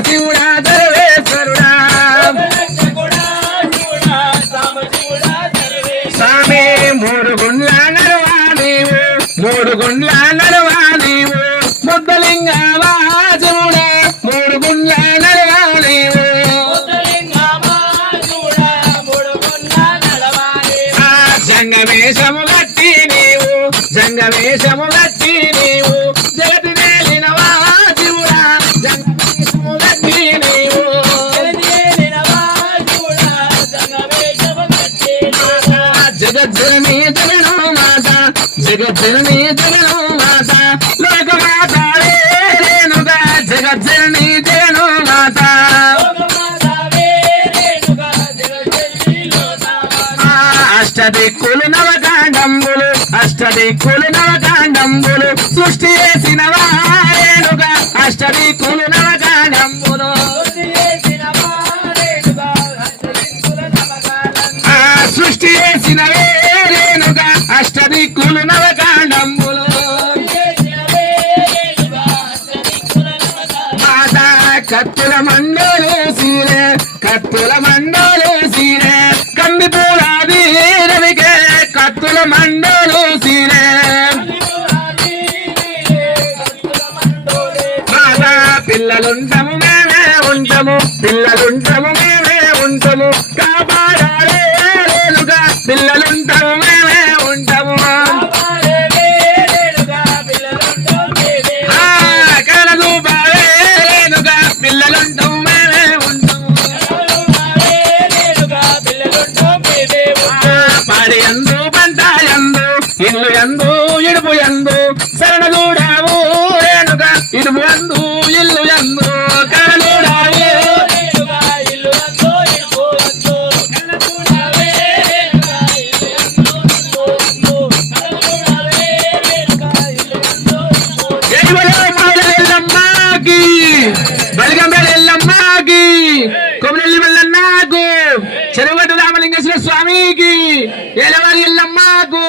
శివుడా సర్వేశ్వరుడా స్వామి మూడు గుండ్ల నడవా నీవు మూడు గుండ్ల నడవా నీవు ముద్దలింగమా శివుడా మూడు గుండ్ల నడవా నీవు జంగవేషము గట్టి నీవు జంగవేషము గట్టి నీవు జగతి నేలినవా శివుడా జంగవేషము గట్టి నీవు జగజ్జననీ జగనో మాత జగజ్జననీ జగనో మాత లోకమాత రేణుగా జగజ్జననీ జగనో మాత అష్టదిక్కులు నవకాండంబులు అష్టదిక్కులు నవకాండంబులు సృష్టి చేసినవా రేణుగా అష్టదిక్కులు నవకాండంబులు సృష్టి చేసినవే రేణుగా అష్టదిక్కులు నవకాండంబులు మాత కత్తుల మండలు సీరే కత్తుల మండలు సీరే కంది పూలాది రవికే కత్తుల మండలు సీరే మాత పిల్లలుంటము మేమే ఉంటాము పిల్లలుంటము మేమే ఉంటాము కాపాడాలే రేణుగా పిల్లలుంటము మేమే ఉంటాము కనదూపాలే రేణుగా పిల్లలుంటము మేమే ఉంటాము పాడి ఎందు పంట ఎందు ఇల్లు ఎందు ఇడుపు ఎందు శరణదూడావు రేణుగా ఇడుపు ఎందు ఇల్లు ఎందు కనదూడావు బలిగంబేడు ఎల్లమ్మకి కొమరెల్లి మల్లన్నకు చెరుగట్టు రామలింగేశ్వర స్వామికి ఏలవారి ఎల్లమ్మకు